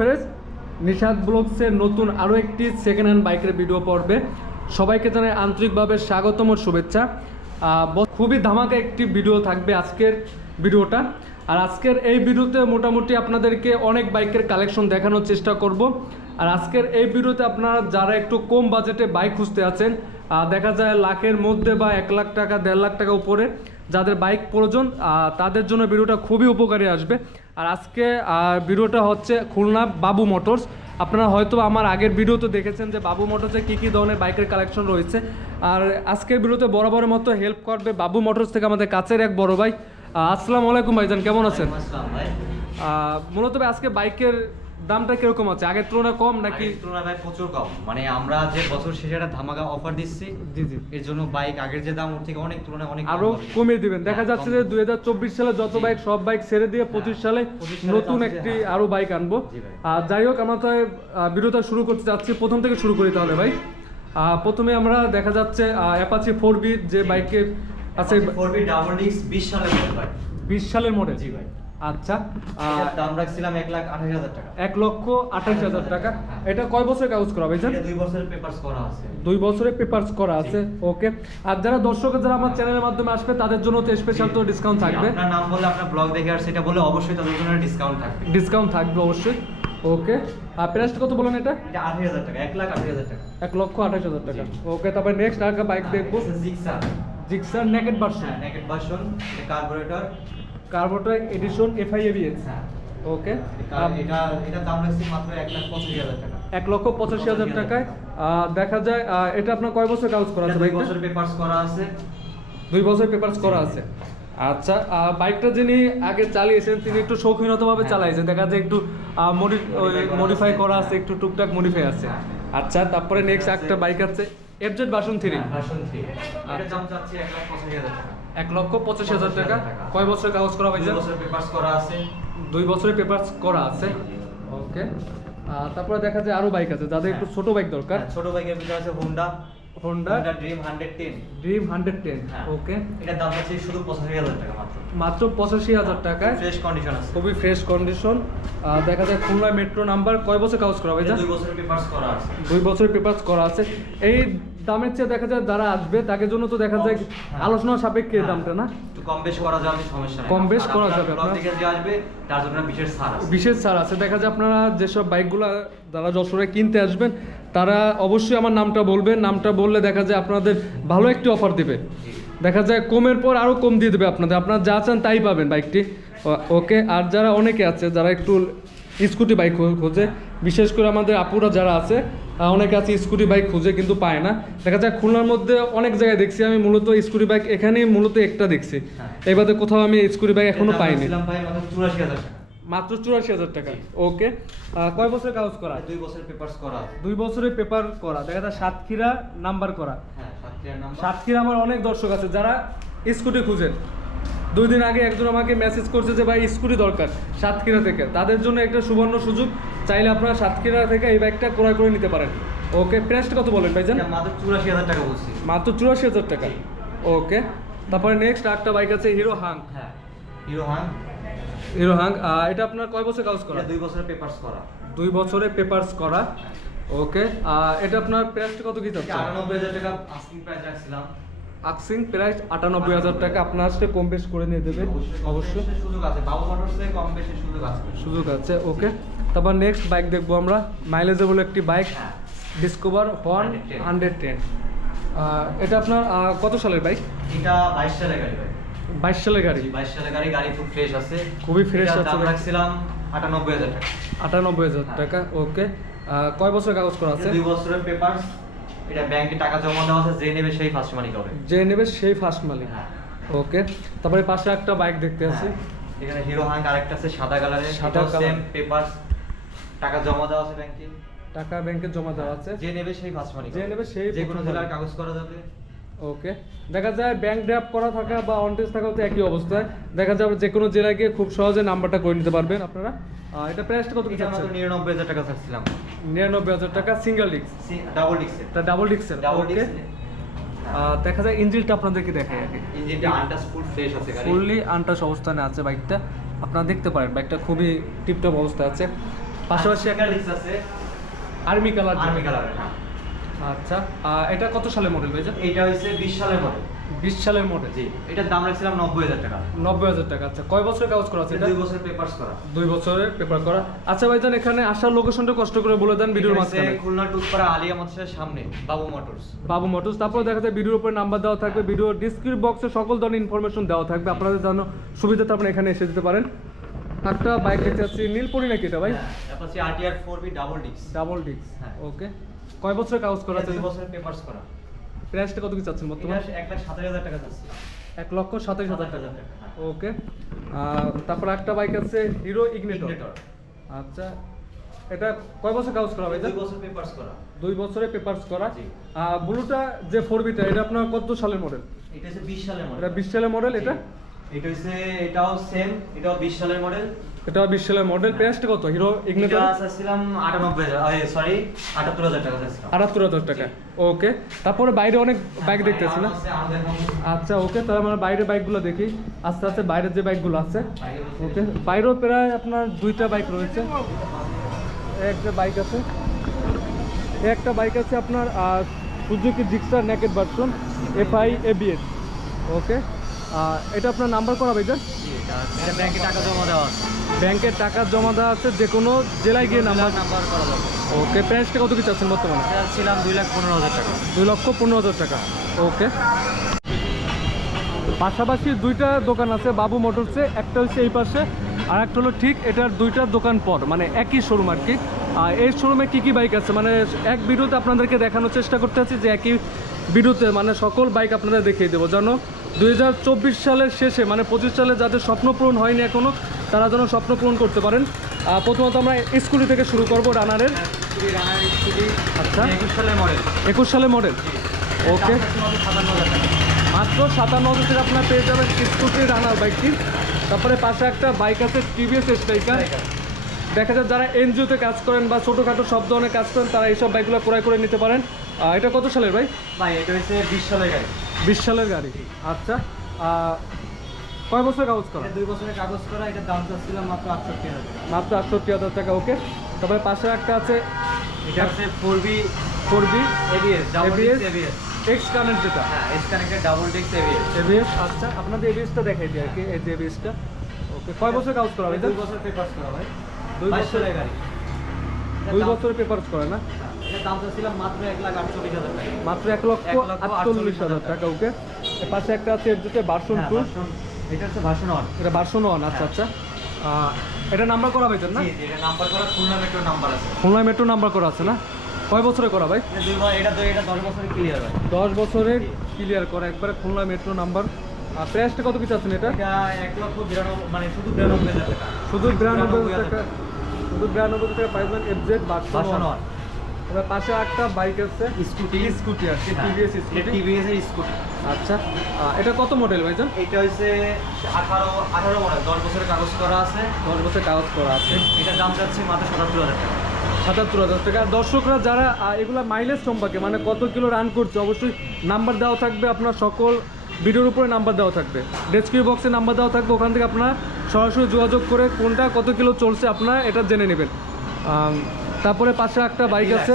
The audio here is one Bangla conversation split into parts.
ফ্রেশ নিশাদ ব্লগসের নতুন আরও একটি সেকেন্ড হ্যান্ড বাইকের ভিডিও পড়বে। সবাইকে জানাই আন্তরিকভাবে স্বাগতম শুভেচ্ছা। খুবই ধামাকা একটি ভিডিও থাকবে আজকের ভিডিওটা। আর আজকের এই ভিডিওতে মোটামুটি আপনাদেরকে অনেক বাইকের কালেকশন দেখানোর চেষ্টা করব। আর আজকের এই ভিডিওতে আপনারা যারা একটু কম বাজেটে বাইক খুঁজতে আছেন, দেখা যায় লাখের মধ্যে বা 1 লাখ টাকা 1.5 লাখ টাকা উপরে যাদের বাইক প্রয়োজন, তাদের জন্য ভিডিওটা খুবই উপকারী আসবে। আর আজকে ভিডিওটা হচ্ছে খুলনা বাবু মোটরস। আপনারা হয়তো আমার আগের ভিডিওতে দেখেছেন যে বাবু মোটরসে কী কী ধরনের বাইকের কালেকশন রয়েছে। আর আজকের ভিডিওতে বরাবরের মতো হেল্প করবে বাবু মোটরস থেকে আমাদের কাছের এক বড় ভাই। আসসালামু আলাইকুম ভাইজান, কেমন আছেন? মূলত আজকে বাইকের দামটা কিরকম আছে? আগের তুলনায় কম নাকি? তুলনায় ভাই প্রচুর কম। মানে আমরা যে বছর শেষে একটা ধামাকা অফার দিচ্ছি, জি জি, এর জন্য বাইক আগের যে দাম ওর থেকে অনেক তুলনায় অনেক আরো কমিয়ে দিবেন। দেখা যাচ্ছে যে 2024 সালে যত বাইক সব বাইক ছেড়ে দিয়ে 25 সালে নতুন একটি আরো বাইক আনবো। আর যাই হোক, আমরা তো ভিডিওটা শুরু করতে যাচ্ছি, প্রথম থেকে শুরু করি তাহলে ভাই। প্রথমে আমরা দেখা যাচ্ছে অ্যাপাচি 4B যে বাইকের আছে, 4B ডাবল ডিস্ক 20 সালের মডেল ভাই। 20 সালের মডেল। জি ভাই। আচ্ছা, দাম রাখছিলাম 1,28,000 টাকা। 1,28,000 টাকা। এটা কয় বছরের কাগজ করা ভাইজান? এটা 2 বছরের পেপারস করা আছে। 2 বছরের পেপারস করা আছে। ওকে। আর যারা দর্শক যারা আমার চ্যানেলের মাধ্যমে আসবে তাদের জন্য তো স্পেশাল তো ডিসকাউন্ট থাকবে। আপনার নাম বলে, আপনার ব্লগ দেখে আর সেটা বলে অবশ্যই তাদের জন্য ডিসকাউন্ট থাকবে। ডিসকাউন্ট থাকবে অবশ্যই। ওকে। আর প্রাইসটা কত বলেন এটা? এটা 28,000 টাকা, 1,28,000 টাকা। 1,28,000 টাকা। ওকে, তারপরে নেক্সট আরেকটা বাইক দেখবো, Gixxer naked version. Naked version, এটা কার্বোরেটর এডিশন FI-ABS। হ্যাঁ। ওকে। এটা দাম রাখছি মাত্র 1,85,000 টাকা। 1,85,000 টাকায়। দেখা যায় এটা আপনার কয় বছর কাগজ করা আছে? 2 বছর পেপারস করা আছে। 2 বছর পেপারস করা আছে। আচ্ছা, বাইকটা যিনি আগে চালিয়েছেন তিনি একটু শৌখিনতাভাবে চালাইছেন, দেখা যায় একটু মডিফাই করা আছে, একটু টুকটাক মডিফাই আছে। আচ্ছা, তারপরে নেক্সট একটা বাইক আছে FZ ভার্সন 3। ভার্সন 3, এটার দাম চাচ্ছি 1,85,000 টাকা। 1,85,000 টাকা। কয় বছর কাগজ করা হয়েছে? 2 বছর পেপারস করা আছে। 2 বছরের পেপারস করা আছে। ওকে। তারপরে দেখা যায় আরো বাইক আছে যাদের একটু ছোট বাইক দরকার। ছোট বাইকের ভিতরে আছে হোন্ডা ড্রিম 110। ওকে। এটার দাম আছে শুধু 85,000 টাকা মাত্র। মাত্র 85,000 টাকায়। ফ্রেশ কন্ডিশন আছে, খুবই ফ্রেশ কন্ডিশন। দেখা যায় খুলনা মেট্রো নাম্বার। কয় বছর কাগজ করা হয়েছে? 2 বছরের পেপারস করা আছে। 2 বছরের পেপারস করা আছে। এই দামের চেয়ে দেখা যায় যারা আসবে তাদের জন্য তো দেখা যায় আলোচনা সাপেক্ষে দামটা না, একটু কম বেশ করা যাবে, সমস্যা নেই। কম বেশ করা যাবে। আপনার থেকে যে আসবে তার জন্য বিশেষ ছাড় আছে। বিশেষ ছাড় আছে। দেখা যায় আপনারা যেসব বাইকগুলো যারা যশোরে কিনতে আসবেন তারা অবশ্যই আমার নামটা বলবেন। নামটা বললে দেখা যায় আপনাদের ভালো একটি অফার দিবে। দেখা যায় কমের পর আরও কম দিয়ে দেবে আপনাদের। আপনারা যা চান তাই পাবেন বাইকটি। ওকে। আর যারা অনেকে আছে যারা একটু স্কুটি বাইক খোঁজে, বিশেষ করে আমাদের আপুরা যারা আছে অনেকে আছে স্কুটি বাইক খুঁজে কিন্তু পায় না। দেখা যায় খুলনার মধ্যে অনেক জায়গায় দেখছি আমি, মূলত স্কুটি বাইক এখানেই মূলত একটা দেখছি। এবারে কোথাও আমি স্কুটি বাইক এখনো পাইনি। মাত্র 84,000 টাকা। ওকে। কয় বছরের কাগজ করা? 2 বছরের পেপারস করা। 2 বছরের পেপার করা। দেখা যায় সাতক্ষীরা নাম্বার করা। হ্যাঁ, সাতক্ষীরা নাম্বার। সাতক্ষীরা আমার অনেক দর্শক আছে যারা স্কুটি খুঁজেন। 2 দিন আগে একজন আমাকে মেসেজ করছে যে ভাই স্কুটি দরকার সাতক্ষীরা থেকে। তাদের জন্য একটা সুবর্ণ সুযোগ, চাইলে আপনারা সাতক্ষীরা থেকে এই বাইকটা ক্রয় করে নিতে পারেন। ওকে। প্রাইসটা কত বলেন ভাইজান? মাত্র 84,000 টাকা বলছি। মাত্র 84,000 টাকা। ওকে। তারপরে নেক্সট আরেকটা বাইক আছে হিরো হাং। হ্যাঁ, হিরো হাং। এটা আপনার কয় বছর কাগজ করা? 2 বছরের পেপারস করা। 2 বছরের পেপারস করা। ওকে। এটা আপনার প্রাইসটা কত কি যাচ্ছে? 98,000 টাকা আস্কিং প্রাইস রাখছিলাম। আক্সিং প্রাইস 98,000 টাকা। আপনার আসলে কম বেশ করে নিয়ে দেবে অবশ্যই। সুযোগ আছে, বাবু মোটরসে কম বেশি সুযোগ আছে। ওকে। তারপর নেক্সট বাইক দেখবো আমরা, মাইলেজেবল একটি বাইক, ডিসকভার 110। এটা আপনার কত সালের বাইক? এটা 22 সালের গাড়ি ভাই। 22 সালের গাড়ি। 22 সালের গাড়ি, গাড়ি খুব ফ্রেশ আছে, খুবই ফ্রেশ আছে। দাম রাখছিলাম 98,000 টাকা। 98,000 টাকা। ওকে। কয় বছর কাগজ করা আছে? 2 বছরের পেপারস। এটা ব্যাংকে টাকা জমা দেওয়া আছে, যে নেবে সেই ফার্স্ট মালিক হবে। যে নেবে সেই ফার্স্ট মালিক। ওকে। তারপরে পাশে একটা বাইক দেখতে আছি, এখানে হিরো হাং আরেকটা আছে সাদা কালারের, সাদা সেম পেপারস, টাকা জমা দেওয়া আছে ব্যাংকে। টাকা ব্যাংকে জমা দেওয়া আছে, যে নেবে সেই ফার্স্ট মালিক, যে নেবে সেই যে কোনো জেলার কাগজ করা যাবে। ওকে। দেখা যায় ব্যাংক ড্রাফট করা থাকা বা অন টেস্ট থাকা তো একই অবস্থায়। দেখা যাবে যে কোনো জেলায় গিয়ে খুব সহজে নাম্বারটা করে নিতে পারবেন আপনারা। এটা প্রাইসটা কত কিছু আছে? 99,000 টাকা চাচ্ছিলাম। 99,000 টাকা সিঙ্গেল ডিস্ক, ডাবল ডিস্ক। এটা ডাবল ডিস্কের। ওকে। দেখা যায় ইঞ্জিনটা আপনাদেরকে দেখাই আগে। ইঞ্জিনটা আনটাচ ফুল ফ্রেশ আছে, ফুললি আনটাচ অবস্থানে আছে বাইকটা। আপনারা দেখতে পারেন বাইকটা খুবই টিপটপ অবস্থায় আছে। পাশাপাশি একটা ডিস্ক আছে আর্মি কালার। আর্মি কালারের। আচ্ছা, এটা কত সালের মডেল ভাইজান? এটা হচ্ছে 20 সালের মডেল। 20 সালের মডেল। জি, এটার দাম রাখছিলাম 90,000 টাকা। 90,000 টাকা। আচ্ছা, কয় বছরের কাগজ করা আছে এটা? 2 বছর পেপারস করা। 2 বছরের পেপার করা। আচ্ছা ভাইজান, এখানে আসার লোকেশনটা কষ্ট করে বলে দেন ভিডিওর মাঝখানে। খুলনা টুকপাড়া আলিয়া মোটরসের সামনে বাবু মোটরস। বাবু মোটরস। তারপর দেখা যায় ভিডিওর উপরে নাম্বার দেওয়া থাকবে, ভিডিওর ডেসক্রিপশন বক্সে সকল ধরনের ইনফরমেশন দেওয়া থাকবে, আপনাদের জন্য সুবিধাতে আপনারা এখানে এসে যেতে পারেন। একটা বাইক দেখতে পাচ্ছি, নীলপরি নাকি এটা ভাই? তারপর RTR 4B double disc. Double disc. হ্যাঁ। ওকে, কয় বছরের কাগজ করা আছে? 2 বছরের পেপারস করা। প্রাইসটা কত কি চাচ্ছেন এটা বর্তমানে? 1,27,000 টাকা যাচ্ছে। 1,27,000 টাকা। টাকা। ওকে, তারপর একটা বাইক আছে হিরো ইগনিটর। ইগনিটর। আচ্ছা, এটা কয় বছর কাগজ করা ভাই? 2 বছর পেপারস করা। 2 বছরের পেপারস করা। জি। ব্লুটা যে 4বিটা, এটা আপনার কত সালের মডেল? এটা হচ্ছে 20 সালের মডেল। এটা 20 সালের মডেল। এটা এটা হচ্ছে এটাও সেম, এটাও 20 সালের মডেল। এটা 20 সালের মডেল। প্রাইসটা কত হিরো ইগনিটর? এটা চাচ্ছিলাম 78,000 টাকা চাচ্ছিলাম। 78,000 টাকা। ওকে, তারপরে বাইরে অনেক বাইক দেখতেছি না? আচ্ছা ওকে, তাহলে আমরা বাইরে বাইকগুলো দেখি আস্তে আস্তে। বাইরের যে বাইকগুলো আছে, ওকে, বাইরেও প্রায় আপনার 2টা বাইক রয়েছে। একটা বাইক আছে, একটা বাইক আছে আপনার Suzuki Gixxer naked version FI ABS। ওকে, এটা আপনার নাম্বার করা ভাইজান? এটা ব্যাংকে টাকা জমা দেওয়া আছে। ব্যাংকের টাকা জমা দেওয়া আছে, যে কোনো জেলায় গিয়ে নাম্বার করা যাবে। ওকে, প্রাইসটা কত কি চাচ্ছেন বর্তমানে? এটা ছিলাম 2,15,000 টাকা। 2,15,000 টাকা। ওকে, পাশাপাশি 2টা দোকান আছে বাবু মোটরসে, একটা হচ্ছে এই পাশে আর একটা হলো ঠিক এটার 2টা দোকান পর, মানে একই শোরুম আর কি। আর এই শোরুমে কী কী বাইক আছে মানে এক ভিডিওতে আপনাদেরকে দেখানোর চেষ্টা করতে আছি, যে একই ভিডিওতে মানে সকল বাইক আপনাদের দেখিয়ে দেবো, যেন 2024 সালের শেষে মানে 25 সালে যাদের স্বপ্ন পূরণ হয়নি এখনও, তারা যেন স্বপ্ন পূরণ করতে পারেন। প্রথমত আমরা স্কুটি থেকে শুরু করব, রানারের। আচ্ছা, 21 সালের মডেল। 21 সালের মডেল। ওকে, 57,000 টাকা। মাত্র 57,000 টাকা আপনার পেয়ে যাবেন স্কুটি রানার বাইকটি। তারপরে পাশে একটা বাইক আছে TVS স্ট্রাইকার। দেখা যায় যারা এনজিওতে কাজ করেন বা ছোটোখাটো সব ধরনের কাজ করেন, তারা এইসব বাইকগুলো ক্রয় করে নিতে পারেন। এটা কত সালের ভাই? ভাই এটা হচ্ছে 20 সালের গাড়ি। 20 সালের গাড়ি। আচ্ছা, কয় বছর কাগজ করা? 2 বছরের কাগজ করা। এটার দাম চাচ্ছিলাম মাত্র 68,000 টাকা। মাত্র 68,000 টাকা। ওকে, তারপরে পাশে একটা আছে, এটা হচ্ছে 4B ABS double disc ABS। X connect যেটা। হ্যাঁ, S connected double disc ABS। আচ্ছা, আপনাদের ABSটা দেখাই দিই আর কি, এই যে ABSটা। ওকে, কয় বছর কাগজ করা ভাই? 2 বছর পেপারস করা ভাই। 2 বছরের গাড়ি। 2 বছরের পেপারস করে না? এটার দাম চাচ্ছিলাম মাত্র 1,48,000 টাকা। মাত্র 1,48,000 টাকা। ওকে, এর পাশে একটা আছে যেটা ভার্সন 2। এটা হচ্ছে ভার্সন 1। এটা ভার্সন 1। আচ্ছা আচ্ছা, এটা নাম্বার করা ভাইজান না? জি জি, এটা নাম্বার করা, খুলনা মেট্রো নাম্বার আছে। খুলনা মেট্রো নাম্বার করা আছে না? কয় বছরে করা ভাই? এটা 10 বছরের ক্লিয়ার ভাই। 10 বছরের ক্লিয়ার করা একবারে খুলনা মেট্রো নাম্বার। আর প্রাইসটা কত কিছু আছেন এটা? এটা 1,92,000 মানে শুধু 92,000 টাকা। শুধু 92,000 টাকা। শুধু 92,000 টাকা পাইবেন FZ ভার্সন 1। এবার পাশে একটা বাইক আছে স্কুটি আর কি, TVS স্কুটি। TVS এর স্কুটি। আচ্ছা, এটা কত মডেল ভাইজান? এটা হচ্ছে 18 মডেল, 10 বছরের কাগজ করা আছে। 10 বছর কাগজ করা আছে। এটার দাম যাচ্ছে মাত্র 77,000 টাকা। 77,000 টাকা। দর্শকরা যারা এগুলা মাইলেজ সম্পর্কে মানে কত কিলো রান করছে, অবশ্যই নাম্বার দেওয়া থাকবে, আপনার সকল ভিডিওর উপরে নাম্বার দেওয়া থাকবে, ডেসক্রিপশন বক্সে নাম্বার দেওয়া থাকবে, ওখান থেকে আপনারা সরাসরি যোগাযোগ করে কোনটা কত কিলো চলছে আপনারা এটা জেনে নেবেন। তারপরে পাশে একটা বাইক আছে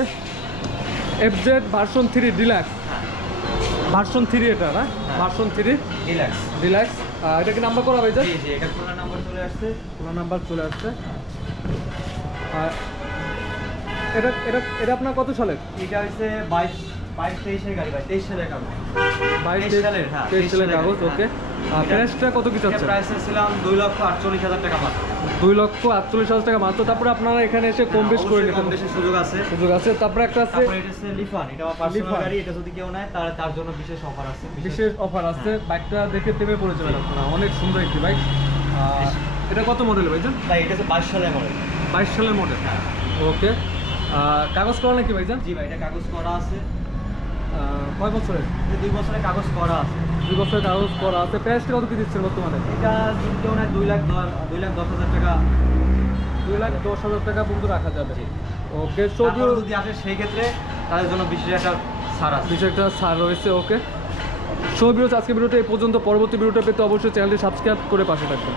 FZ ভার্সন 3 ডিলাক্স। ভার্সন 3 এটা না? Version 3 deluxe. এটা কি নাম্বার করা ভাইজান? জি জি, এটা খুলনা নাম্বার চলে আসছে। খুলনা নাম্বার চলে আসছে। এটা এটা এটা আপনার কত সালের? এটা হচ্ছে 22-23 এর গাড়ি ভাই, 23 সালের কাগজ। 22 সালের, হ্যাঁ, 23 সালের কাগজ। ওকে, প্রাইসটা কত কি এটা চাচ্ছেন? প্রাইস ছিলাম 2,48,000 টাকা মাত্র। 2,48,000 টাকা মাত্র। তারপরে আপনারা এখানে এসে কম বেশ করে নিতে কম বেশি সুযোগ আছে। সুযোগ আছে। তারপরে একটা আছে তারপরে এটা হচ্ছে লিফান, এটা আমার পার্সোনাল লিফান। গাড়ি। এটা যদি কেউ নেয় তার জন্য বিশেষ অফার আছে। বিশেষ অফার আছে। বাইকটা দেখে প্রেমে পড়ে যাবেন আপনারা, অনেক সুন্দর একটি বাইক। এটা কত মডেল ভাইজান? ভাই এটা হচ্ছে 22 সালের মডেল। 22 সালের মডেল। ওকে, কাগজ করা নাকি ভাইজান? জি ভাই, এটা কাগজ করা আছে। কয় বছরের? এটা 2 বছরের কাগজ করা আছে। 2 বছরের কাগজ করা আছে। প্রাইসটা কত কি দিচ্ছেন বর্তমানে? এটা যদি কেউ নেয় 2,10,000 টাকা। 2,10,000 টাকা পর্যন্ত রাখা যাবে। ওকে, তারপরে যদি আসে সেই ক্ষেত্রে তাদের জন্য বিশেষ একটা ছাড় আছে। বিশেষ একটা ছাড় রয়েছে। ওকে, সো ভিউয়ার্স, আজকে ভিডিওটা এই পর্যন্ত। পরবর্তী ভিডিওটা পেতে অবশ্যই চ্যানেলটি সাবস্ক্রাইব করে পাশে থাকবেন।